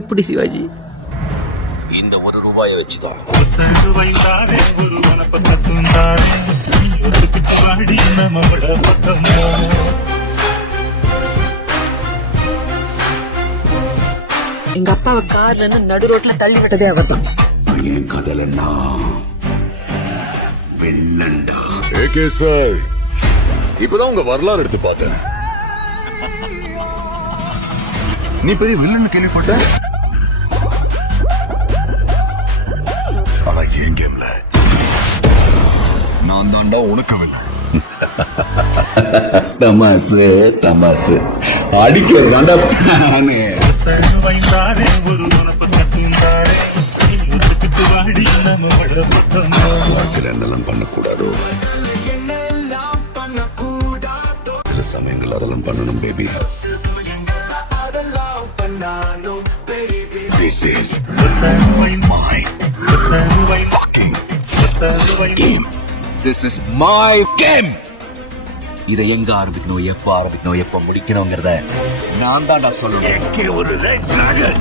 எப்படி சிவாஜி? இந்த ஒரு ரூபாயை வச்சுதான் எங்க அப்பாவை கார்ல இருந்து நடு ரோட்ல தள்ளி விட்டதே அவர் தான். என் கதலன்னா வெள்ளண்டா. ஏகே சார், இப்பதான் உங்க வரலாறு எடுத்து பார்த்தேன். நீ பெரிய வில்லன் கேள்விப்பட்ட, ஆனா என் கேம்ல நான் தாண்டா உனக்கு வில்லன். தமாசு தமாசு அடிக்கிறது வேண்டாம். என்னெல்லாம் பண்ணக்கூடாதோ சில சமயங்கள் அதெல்லாம் பண்ணணும் baby. This is my fucking game. This is my game. இதை எங்க ஆரம்பிக்கணும், எப்ப ஆரம்பிக்கணும், எப்ப முடிக்கணும்ங்கறத நான் தான்டா சொல்லணும். ஏகே ஒரு ரெட் டிராகன்.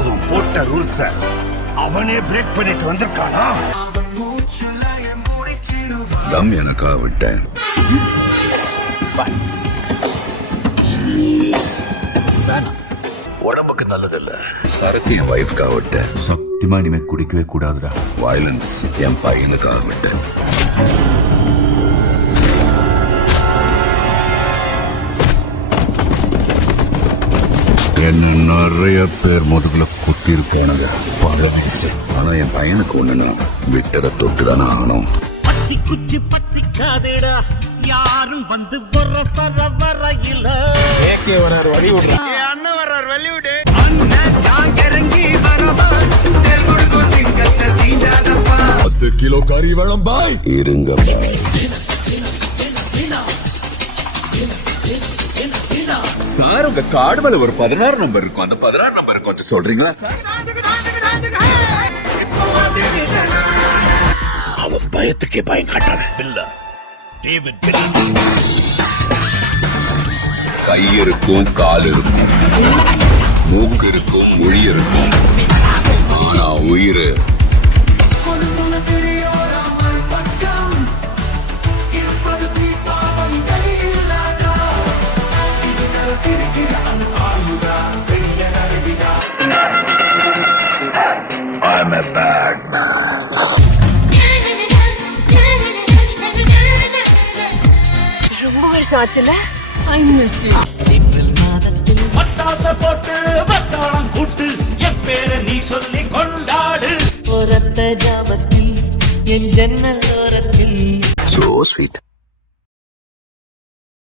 அவன் போட்ட ரூல்ஸ் அவனே பிரேக் பண்ணிட்டு வந்திருக்கானா? தம் எனக்கா விட்டேன். உடம்புக்கு நல்லதில்ல. சரக்கு என் வைஃப்காக விட்டேன். சத்தியமா இனிமே குடிக்கவே கூடாதுடா. வயலன்ஸ் என் பையனுக்காக விட்டேன். என்ன நிறைய பேர் முதுகுல குத்தி இருக்கானுங்க பல வயசு. ஆனா என் பையனுக்கு ஒண்ணுன்னா விட்டத தொட்டுதானே ஆகணும். குச்சி பத்திக்காதேடா யாரும் வந்து வர சர வரையில. ஏகே வரார் வழி விடுறா. அண்ணன் வர்றார் வழி விடு. அண்ணன் நான் இறங்கி வரவா தெல் கொடுக்கோ சிங்கத்தை சீண்டாதப்பா. 10 கிலோ கறி வேணும் பாய். இருங்க பாய். சார், உங்க கார்டு மேல ஒரு 16 நம்பர் இருக்கும். அந்த 16 நம்பர் கொஞ்சம் சொல்றீங்களா சார்? அவன் பயத்துக்கே பயம் காட்டான. கை இருக்கும், கால் இருக்கும், மூக்கு இருக்கும், மொழி இருக்கும், ஆனா உயிர் I'm a bad man. ரொம்ப வருஷம் ஆச்சுல. I miss you. பட்டாச போட்டு பட்டாளம் கூட்டு என் பேரை நீ சொல்லி கொண்டாடு. ஒரத்த ஜாமத்தில் என் ஜன்னல் ஓரத்தில். So sweet.